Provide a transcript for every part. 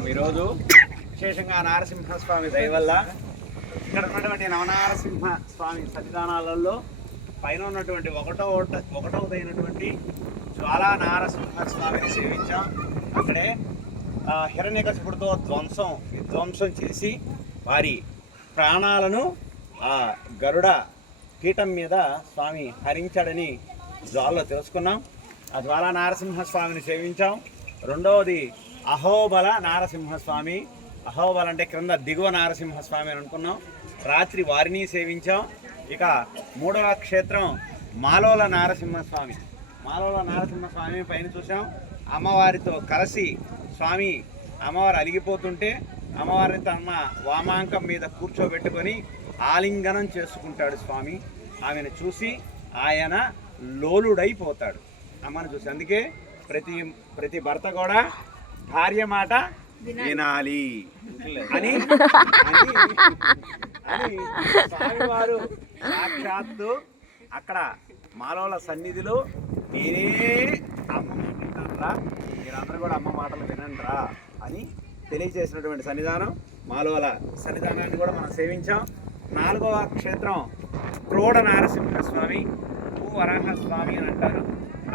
మనం ఈరోజు విశేషంగా నారసింహస్వామి దయ వల్ల ఇక్కడ ఉన్నటువంటి నవనారసింహ స్వామి సన్నిధానాలలో పైన ఉన్నటువంటి ఒకటవదైనటువంటి జ్వాలా నారసింహస్వామిని సేవించాం. అక్కడే హిరణ్యకశిపుడితో విధ్వంసం చేసి వారి ప్రాణాలను ఆ గరుడ పీఠం మీద స్వామి హరించాడని జ్వాలలో తెలుసుకున్నాం. ఆ జ్వాలా నారసింహస్వామిని సేవించాం. రెండవది అహోబల నారసింహస్వామి. అహోబల అంటే క్రింద దిగువ నారసింహస్వామి అని అనుకున్నాం. రాత్రి వారిని సేవించాం. ఇక మూడవ క్షేత్రం మాలోల నారసింహస్వామి. మాలోల నారసింహస్వామి పైన చూసాం. అమ్మవారితో కలిసి స్వామి అమ్మవారు అలిగిపోతుంటే అమ్మవారిని తన వామాంకం మీద కూర్చోబెట్టుకొని ఆలింగనం చేసుకుంటాడు స్వామి. ఆమెను చూసి ఆయన లోలుడైపోతాడు అమ్మను చూసి. అందుకే ప్రతి భర్త కూడా భార్య మాట వినాలి అని స్వామివారు సాక్షాత్తు అక్కడ మాలోల సన్నిధిలో మీరే అమ్మ వింటారా, మీరందరూ కూడా అమ్మ మాటలు వినండిరా అని తెలియజేసినటువంటి సన్నిధానం మాలోల సన్నిధానాన్ని కూడా మనం సేవించాం. నాలుగవ క్షేత్రం క్రోడ నారసింహస్వామి, భూవరాహస్వామి అని అంటారు.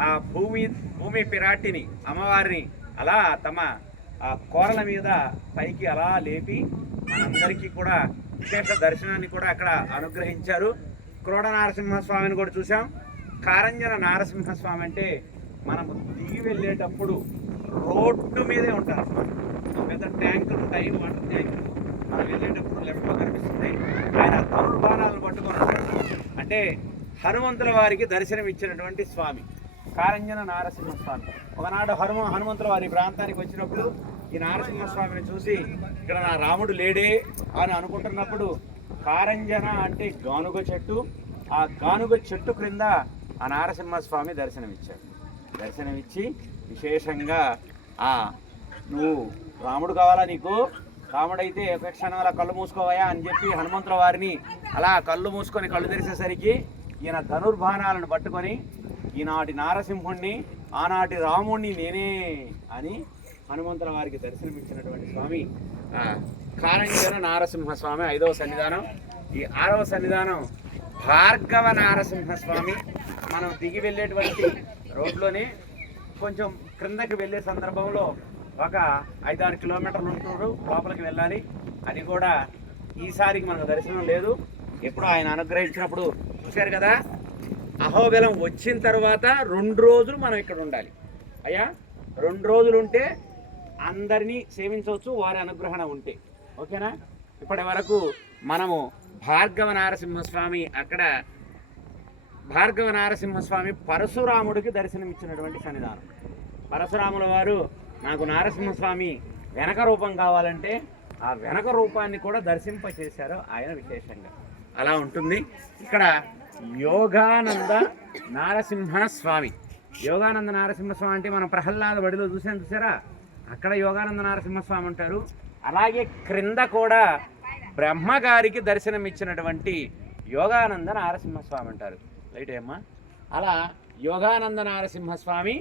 ఆ భూమి పిరాటిని అమ్మవారిని అలా తమ కోరల మీద పైకి అలా లేపి మనందరికీ కూడా విశేష దర్శనాన్ని కూడా అక్కడ అనుగ్రహించారు. క్రోడ నారసింహస్వామిని కూడా చూసాం. కారంజన నారసింహస్వామి అంటే మనము దిగి వెళ్ళేటప్పుడు రోడ్డు మీదే ఉంటారు. పెద్ద ట్యాంకులు ఉంటాయి, వాటర్ ట్యాంకులు. మనం వెళ్ళేటప్పుడు లెఫ్ట్లో కనిపిస్తుంది. ఆయన ధనుర్బాణాలను పట్టుకొని అంటే హనుమంతుల వారికి దర్శనం ఇచ్చినటువంటి స్వామి కారంజన నారసింహస్వామి. ఒకనాడు హనుమంతుల వారి ప్రాంతానికి వచ్చినప్పుడు ఈ నారసింహస్వామిని చూసి ఇక్కడ నా రాముడు లేడే అని అనుకుంటున్నప్పుడు కారంజన అంటే గానుగ చెట్టు, ఆ గానుగ చెట్టు క్రింద ఆ నారసింహస్వామి దర్శనమిచ్చి విశేషంగా నువ్వు రాముడు కావాలా, నీకు రాముడైతే ఒక క్షణం అలా కళ్ళు మూసుకోవయా అని చెప్పి హనుమంతుల వారిని అలా కళ్ళు మూసుకొని కళ్ళు తెరిసేసరికి ఈయన ధనుర్బాణాలను పట్టుకొని ఈనాటి నారసింహుణ్ణి ఆనాటి రాముణ్ణి నేనే అని హనుమంతుల వారికి దర్శనమిచ్చినటువంటి స్వామి కారంజన నారసింహస్వామి. 5వ సన్నిధానం. ఈ 6వ సన్నిధానం భార్గవ నారసింహస్వామి. మనం దిగి వెళ్ళేటువంటి రోడ్లోనే కొంచెం క్రిందకి వెళ్ళే సందర్భంలో ఒక 5-6 కిలోమీటర్లు ఉంటున్నారు, లోపలికి వెళ్ళాలి. అది కూడా ఈసారికి మనకు దర్శనం లేదు. ఎప్పుడు ఆయన అనుగ్రహించినప్పుడు చూశారు కదా. అహోబిలం వచ్చిన తర్వాత 2 రోజులు మనం ఇక్కడ ఉండాలి. అయ్యా 2 రోజులు ఉంటే అందరినీ సేవించవచ్చు, వారి అనుగ్రహణ ఉంటే. ఓకేనా? ఇప్పటి వరకు మనము భార్గవ నారసింహస్వామి, అక్కడ భార్గవ నారసింహస్వామి పరశురాముడికి దర్శనం ఇచ్చినటువంటి సన్నిధానం. పరశురాముల వారు నాకు నారసింహస్వామి వెనక రూపం కావాలంటే ఆ వెనక రూపాన్ని కూడా దర్శింపచేశారు ఆయన విశేషంగా. అలా ఉంటుంది. ఇక్కడ యోగానంద నారసింహస్వామి. యోగానంద నారసింహస్వామి అంటే మనం ప్రహ్లాద బడిలో చూసారా, అక్కడ యోగానంద నారసింహస్వామి అంటారు. అలాగే క్రింద కూడా బ్రహ్మగారికి దర్శనం ఇచ్చినటువంటి యోగానంద నారసింహస్వామి అంటారు. రైట్ అమ్మా. అలా యోగానంద నారసింహస్వామి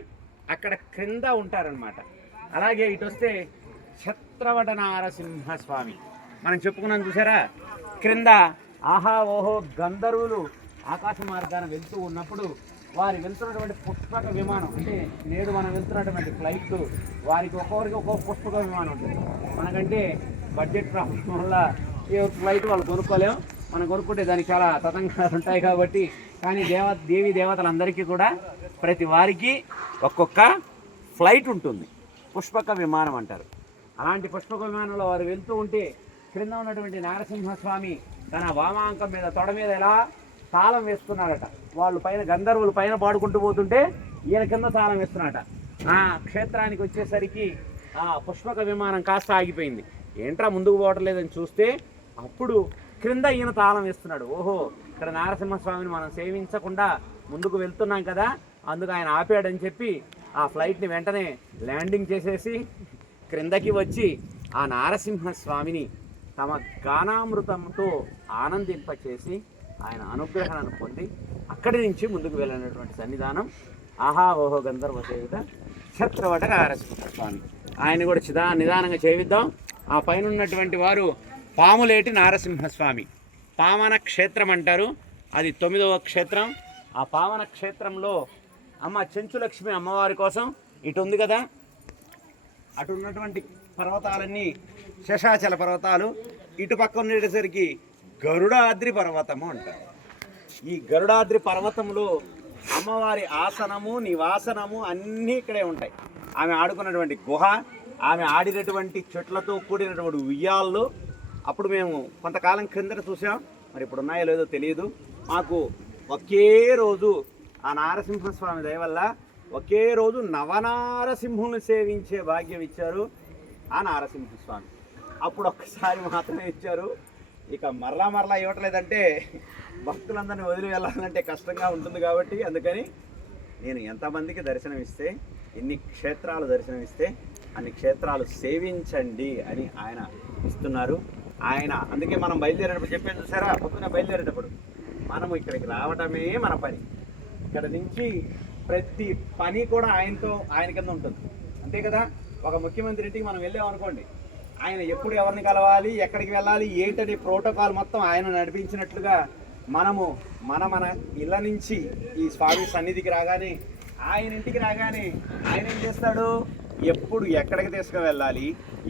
అక్కడ క్రింద ఉంటారనమాట. అలాగే ఇటు వస్తే ఛత్రవట నారసింహస్వామి మనం చెప్పుకున్నాం చూసారా. క్రింద ఆహా ఓహో గంధర్వులు ఆకాశ మార్గాన వెళ్తూ ఉన్నప్పుడు వారు వెళ్తున్నటువంటి పుష్పక విమానం, అంటే నేడు మనం వెళ్తున్నటువంటి ఫ్లైట్, వారికి ఒక్కొక్కరికి ఒక్కొక్క పుష్పక విమానం ఉంటుంది. మనకంటే బడ్జెట్ ప్రాబ్లం వల్ల ఏ ఫ్లైట్ వాళ్ళు కొనుక్కోలేము. మనం కొనుక్కుంటే దానికి చాలా తతంగాలు ఉంటాయి కాబట్టి. కానీ దేవీ దేవతలందరికీ కూడా ప్రతి వారికి ఒక్కొక్క ఫ్లైట్ ఉంటుంది, పుష్పక విమానం అంటారు. అలాంటి పుష్పక విమానంలో వారు వెళ్తూ ఉంటే క్రింద ఉన్నటువంటి నారసింహస్వామి తన వామాంకం మీద తొడ మీద ఎలా తాళం వేస్తున్నారట. వాళ్ళు పైన గంధర్వులు పైన పాడుకుంటూ పోతుంటే ఈయన కింద తాళం వేస్తున్నారట. ఆ క్షేత్రానికి వచ్చేసరికి ఆ పుష్పక విమానం కాస్త ఆగిపోయింది. ఏంట్రా ముందుకు పోవట్లేదని చూస్తే అప్పుడు క్రింద ఈయన తాళం వేస్తున్నాడు. ఓహో, ఇక్కడ నారసింహస్వామిని మనం సేవించకుండా ముందుకు వెళ్తున్నాం కదా, అందుకు ఆయన ఆపాడని చెప్పి ఆ ఫ్లైట్ని వెంటనే ల్యాండింగ్ చేసేసి క్రిందకి వచ్చి ఆ నారసింహస్వామిని తమ గానామృతంతో ఆనందింపచేసి ఆయన అనుగ్రహాన్ని పొంది అక్కడి నుంచి ముందుకు వెళ్ళినటువంటి సన్నిధానం ఆహా ఓహో గంధర్వ సేవిత ఛత్రవట నారసింహస్వామి. ఆయన కూడా నిదానంగా చేయిద్దాం. ఆ పైన ఉన్నటువంటి వారు పాములేటి నారసింహస్వామి, పావన క్షేత్రం అంటారు. అది 9వ క్షేత్రం. ఆ పావన క్షేత్రంలో అమ్మ చెంచులక్ష్మి అమ్మవారి కోసం ఇటు ఉంది కదా, అటు ఉన్నటువంటి పర్వతాలన్నీ శేషాచల పర్వతాలు, ఇటు పక్క ఉండేసరికి గరుడాద్రి పర్వతము అంటారు. ఈ గరుడాద్రి పర్వతంలో అమ్మవారి ఆసనము నివాసనము అన్నీ ఇక్కడే ఉంటాయి. ఆమె ఆడుకున్నటువంటి గుహ, ఆమె ఆడినటువంటి చెట్లతో కూడినటువంటి ఉయ్యాళ్ళు అప్పుడు మేము కొంతకాలం క్రిందట చూసాం. మరి ఇప్పుడు ఉన్నాయో లేదో తెలియదు. మాకు ఒకే రోజు ఆ నారసింహస్వామి దయ వల్ల ఒకే రోజు నవనారసింహుని సేవించే భాగ్యం ఇచ్చారు ఆ నారసింహస్వామి. అప్పుడు ఒక్కసారి మాత్రమే ఇచ్చారు. ఇక మరలా ఇవ్వట్లేదంటే భక్తులందరినీ వదిలి వెళ్ళాలంటే కష్టంగా ఉంటుంది కాబట్టి అందుకని నేను ఎంతమందికి దర్శనం ఇస్తే, ఎన్ని క్షేత్రాలు దర్శనం ఇస్తే అన్ని క్షేత్రాలు సేవించండి అని ఆయన ఇస్తున్నారు. ఆయన అందుకే మనం బయలుదేరేటప్పుడు చెప్పేది చూసారా, పొద్దున బయలుదేరేటప్పుడు మనము ఇక్కడికి రావటమే మన పని. ఇక్కడ నుంచి ప్రతి పని కూడా ఆయన కింద ఉంటుంది, అంతే కదా. ఒక ముఖ్యమంత్రి ఇంటికి మనం వెళ్ళామనుకోండి, ఆయన ఎప్పుడు ఎవరిని కలవాలి, ఎక్కడికి వెళ్ళాలి, ఏంటని ప్రోటోకాల్ మొత్తం ఆయన నడిపించినట్లుగా మనము మన ఇళ్ళ నుంచి ఈ స్వామి సన్నిధికి రాగానే, ఆయన ఇంటికి రాగానే ఆయన ఏం చేస్తాడు, ఎప్పుడు ఎక్కడికి తీసుకువెళ్ళాలి,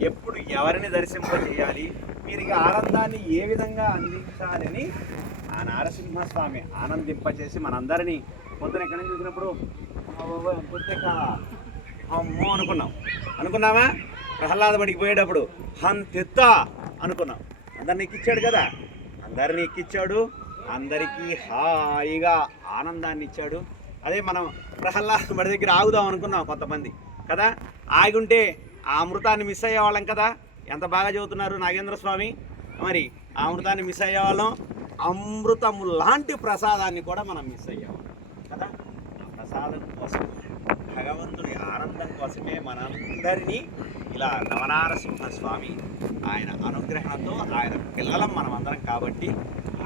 ఎప్పుడు ఎవరిని దర్శింపజేయాలి, వీరికి ఆనందాన్ని ఏ విధంగా అందించాలని ఆ నారసింహస్వామి ఆనందింపచేసి మనందరినీ పొద్దున ఎక్కడి నుంచి చూసినప్పుడు అమ్మో అనుకున్నామా, ప్రహ్లాద బడికి పోయేటప్పుడు హంతెత్త అనుకున్నాం. అందరిని ఎక్కిచ్చాడు కదా, అందరిని ఎక్కిచ్చాడు, అందరికీ హాయిగా ఆనందాన్ని ఇచ్చాడు. అదే మనం ప్రహ్లాద బడి దగ్గర ఆగుదాం అనుకున్నాం కొంతమంది కదా, ఆగుంటే ఆ అమృతాన్ని మిస్ అయ్యేవాళ్ళం కదా. ఎంత బాగా చదువుతున్నారు నాగేంద్ర స్వామి. మరి ఆ అమృతాన్ని మిస్ అయ్యేవాళ్ళం, అమృతము లాంటి ప్రసాదాన్ని కూడా మనం మిస్ అయ్యేవాళ్ళం కదా. ఆ ప్రసాదం కోసం, భగవంతుడి ఆనందం కోసమే మనందరినీ ఇలా నవనారసింహస్వామి ఆయన అనుగ్రహంతో, ఆయన పిల్లలం మనమందరం కాబట్టి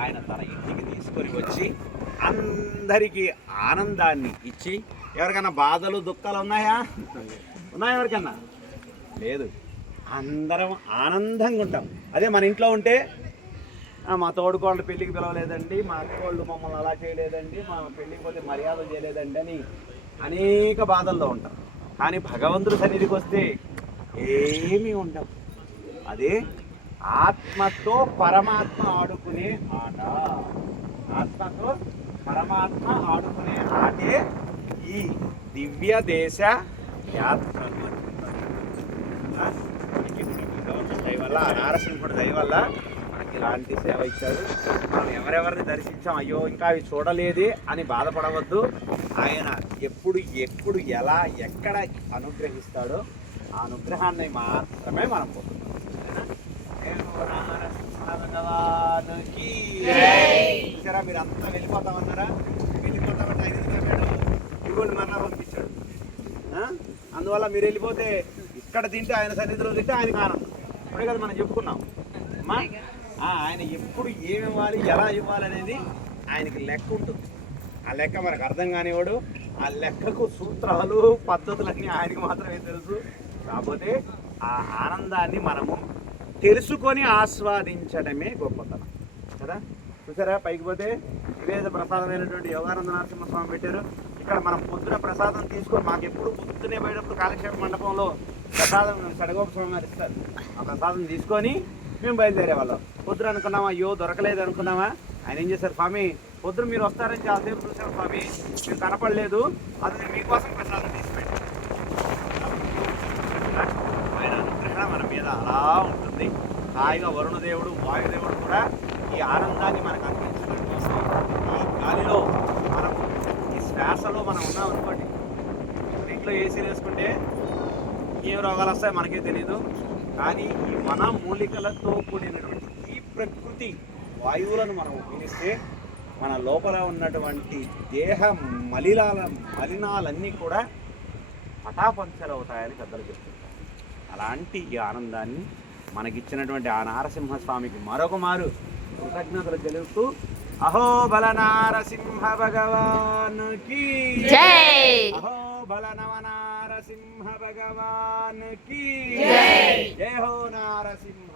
ఆయన తన ఇంటికి తీసుకొని వచ్చి అందరికీ ఆనందాన్ని ఇచ్చి, ఎవరికైనా బాధలు దుఃఖాలు ఉన్నాయా ఎవరికన్నా లేదు, అందరం ఆనందంగా ఉంటాం. అదే మన ఇంట్లో ఉంటే మా తోడుకోళ్ళు పెళ్ళికి పిలవలేదండి, మా అక్కోళ్ళు మమ్మల్ని అలా చేయలేదండి, మా పెళ్ళికి పోతే మర్యాద చేయలేదండి అని అనేక బాధల్లో ఉంటాం. కానీ భగవంతుడి సన్నిధికి వస్తే ఏమీ ఉండవు. అదే ఆత్మతో పరమాత్మ ఆడుకునే ఆట, ఆత్మతో పరమాత్మ ఆడుకునే ఆటే ఈ దివ్య దేశ యాత్రలు. భగవంతుడి దయ వల్ల, నారసింహుడి దయ వల్ల మనకి ఇలాంటి సేవ ఇచ్చాడు. మనం ఎవరెవరిని దర్శించాం, అయ్యో ఇంకా అవి చూడలేదే అని బాధపడవద్దు. ఆయన ఎప్పుడు ఎలా ఎక్కడ అనుగ్రహిస్తాడో ఆ అనుగ్రహాన్ని మాత్రమే మనం పొందుతాం. చూసారా, మీరు అంతా వెళ్ళిపోతామన్నారా, వెళ్ళిపోతామంటే ఆయన ఇదిగోండి మరలా పంపించాడు. అందువల్ల మీరు వెళ్ళిపోతే ఇక్కడ తింటే ఆయన సన్నిధిలో తింటే ఆయనకు ఆనందం. ఇప్పుడే కదా మనం చెప్పుకున్నాం అమ్మా, ఆయన ఎప్పుడు ఏమి ఇవ్వాలి, ఎలా ఇవ్వాలి అనేది ఆయనకి లెక్క ఉంటుంది. ఆ లెక్క మనకు అర్థం కానివాడు, ఆ లెక్కకు సూత్రాలు పద్ధతులన్నీ ఆయనకి మాత్రమే తెలుసు. కాకపోతే ఆ ఆనందాన్ని మనము తెలుసుకొని ఆస్వాదించడమే గొప్పతనం కదా. చూసారా, పైకి పోతే నివేద ప్రసాదమైనటువంటి యోగానంద నరసింహస్వామి పెట్టారు. ఇక్కడ మనం పొద్దున ప్రసాదం తీసుకొని, మాకు ఎప్పుడు పొద్దునే పోయేటప్పుడు కాలక్షేప మండపంలో ప్రసాదం సడగోప స్వామి వారు ఇస్తారు. ఆ ప్రసాదం తీసుకొని మేము బయలుదేరే వాళ్ళం. పొద్దున అనుకున్నామా, అయ్యో దొరకలేదు అనుకున్నామా, ఆయన ఏం చేశారు, స్వామి పొద్దున మీరు వస్తారని చాలాసేపు చూసారు స్వామి, మీరు కనపడలేదు, అది నేను మీకోసం ప్రసాదం తీసుకెళ్ళి. ఆయన అనుగ్రహణ మన మీద అలా ఉంటుంది. హాయిగా వరుణదేవుడు, వాయుదేవుడు కూడా ఈ ఆనందాన్ని మనకు అందించడం కోసం ఈ గాలిలో మనం, ఈ శ్వాసలో మనం ఉన్నాం అనుకోండి. ఇంట్లో ఏసీ వేసుకుంటే ఏం రోగాలు వస్తాయో మనకే తెలియదు. కానీ ఈ మన మూలికలతో కూడినటువంటి ఈ ప్రకృతి వాయువులను మనం పీలిస్తే మన లోపల ఉన్నటువంటి దేహ మలినాలన్నీ కూడా పటాపంచలవుతాయని పెద్దలు చెప్తుంటారు. అలాంటి ఈ ఆనందాన్ని మనకిచ్చినటువంటి ఆ నారసింహస్వామికి మరొక మారు కృతజ్ఞతలు తెలుపుతూ, అహో బల నారసింహ భగవానుకి జై, అహో బల నవ नारसिंह भगवान की जय हो नारसिंह।